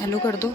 Hello कर दो।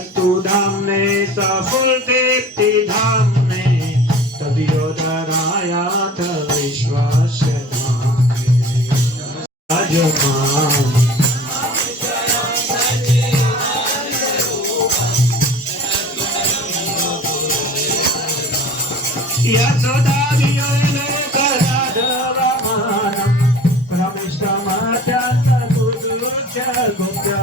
अस्तु धाम्ने सफलदेप्ति धाम्ने तदियोदरायात विश्वास्य धाम्ने अजमामि यशोदादियोलोकराधवमानं प्रविष्टमत्यन्तकुरुचगुप्ता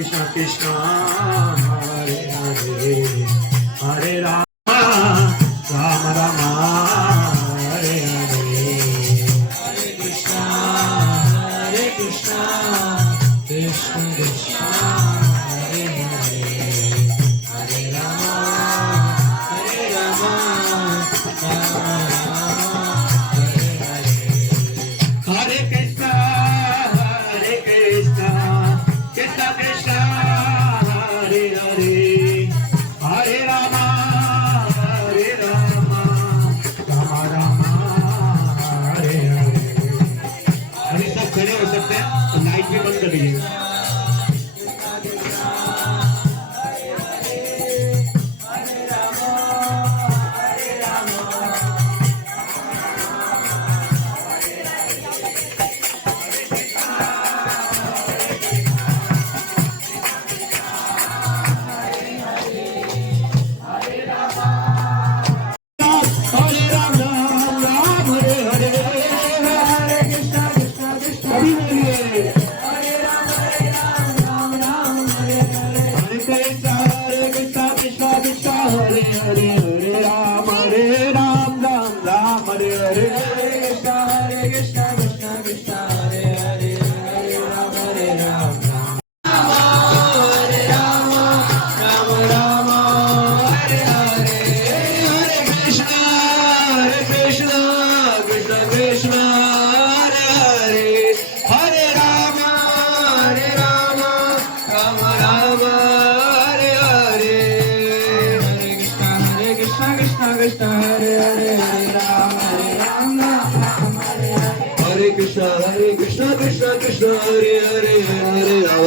Krishna Krishna Hare Hare Hare Rama Rama Rama Hare Hare Hare Krishna Krishna Krishna Hare Hare Hare Rama Rama Rama Hare Hare Hare Krishna Krishna Krishna Krishna Hare Hare Hare Rama Rama Rama Hare Hare अभी सब खड़े हो सकते हैं तो light भी बंद कर दीजिएगा Hare Hare Hare Ram Ram Ram Hare Hare Krishna Krishna Krishna Hare Hare Hare Ram Ram Hare Rama Rama Rama Hare Hare Hare Krishna Krishna Krishna Hare Hare Hare Rama Rama Rama Hare Hare Krishna Krishna Hare Hare Hare Ram Hare Krishna Krishna Krishna Hare Hare Hare Ram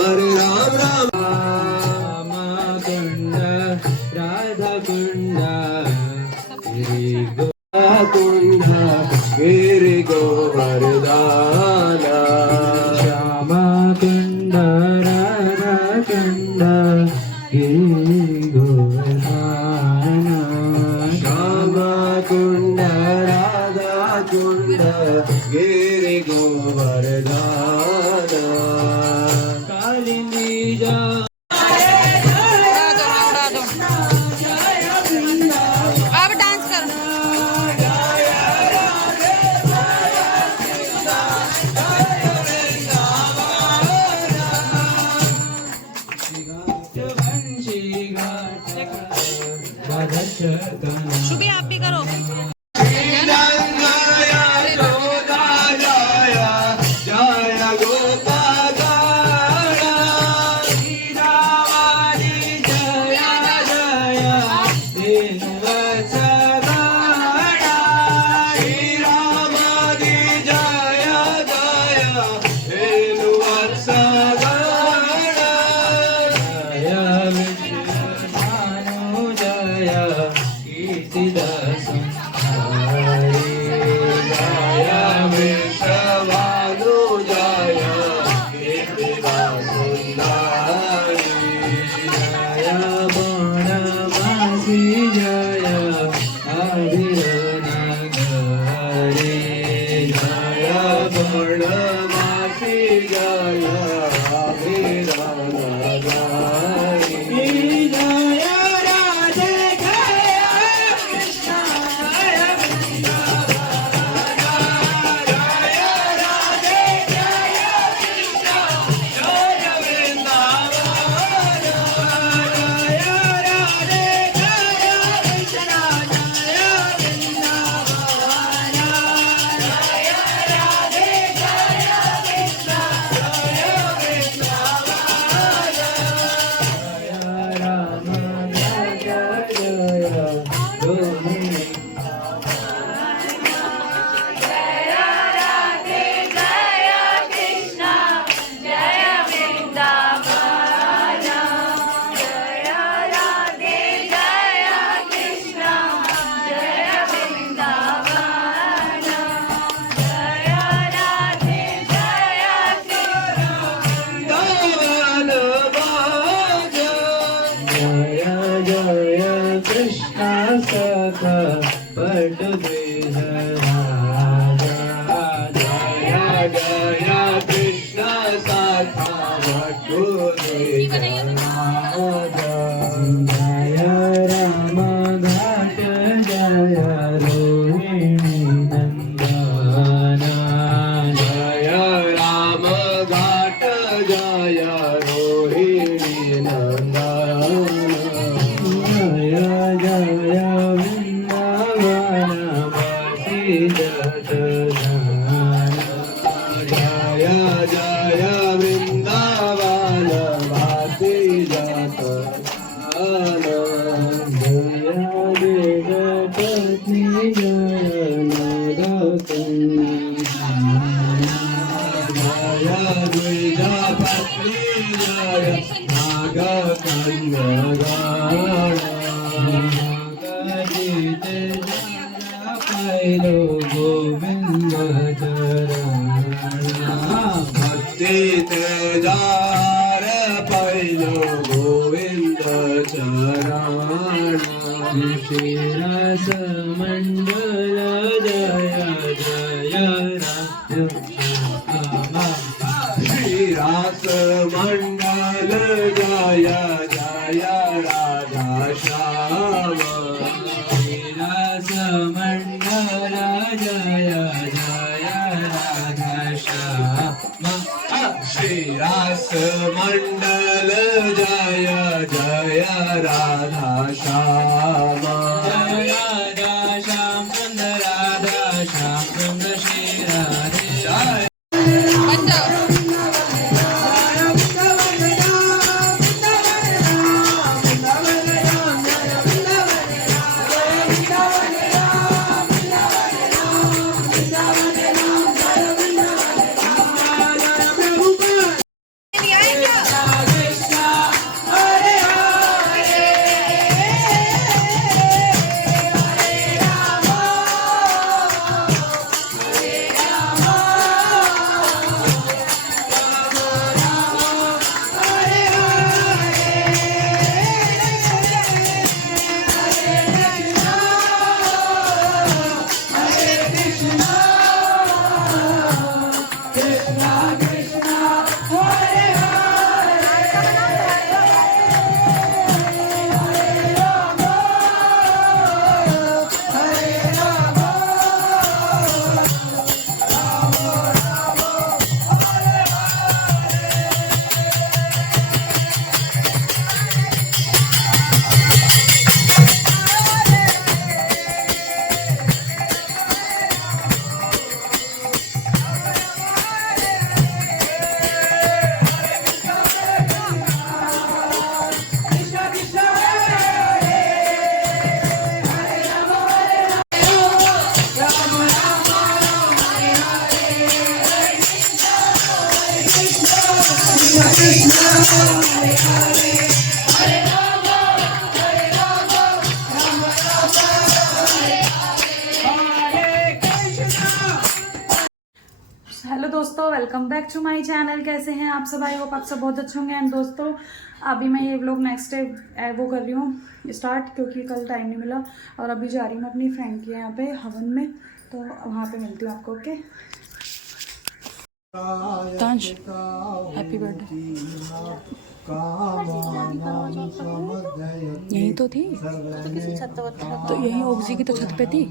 Rama Kunda Radha Kunda Giri Kunda Giri Govardhana Shama Kunda Radha Kunda Giri Govardhana Shama Kunda Radha Kunda Giri Govardhana Kalindi Ja Shubhi आप भी करो। श्रीरस मंडल जय जय श्रीरास मंडल जय जय राधा श्याम श्रीरस मंडल जय जय राधा श्याम श्रीरास मंडल जय जय Radha Shyam Radha Shyam Chandra Radha Shyam Chandra Shri Radhe welcome back to my channel. कैसे हैं आप सब? आई होप आप सब बहुत अच्छे होंगे। एंड दोस्तों अभी मैं ये व्लॉग नेक्स्ट डे वो कर रही हूँ स्टार्ट, क्योंकि कल टाइम नहीं मिला। और अभी जा रही हूँ अपनी फ्रेंड के यहाँ पे हवन में, तो वहाँ पे मिलती हूँ आपको। ओके तांश, हैप्पी बर्थडे। यही तो थी, तो यही ओगजी की तो छत पे थी।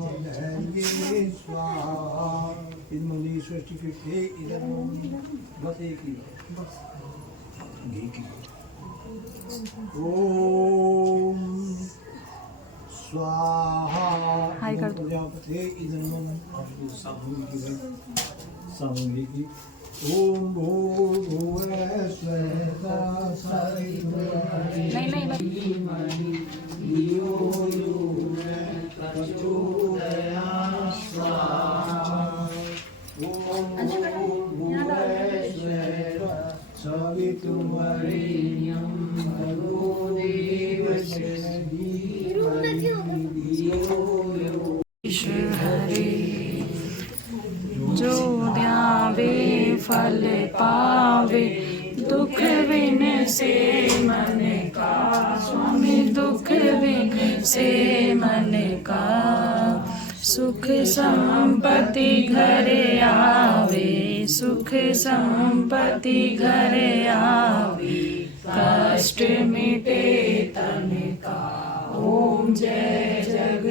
ओम स्वाहा। हाय कर दो। ओम भूर्भुवः स्वः सवितुर्वरेण्यं धियो यो न प्रचोदयात् स्वाहा। ओम भूर्भुवः स्वः सवितुर्वरेण्यं भर्गो देवस्य धीमहि धियो यो। ईश्वर हरे जो ध्यावे फल पावे, दुख बिन से मन का स्वामी, दुख बिन से मन का। सुख संपत्ति घर आवे, सुख संपत्ति घर आवे, कष्ट मिटे तन का। ओम जय जग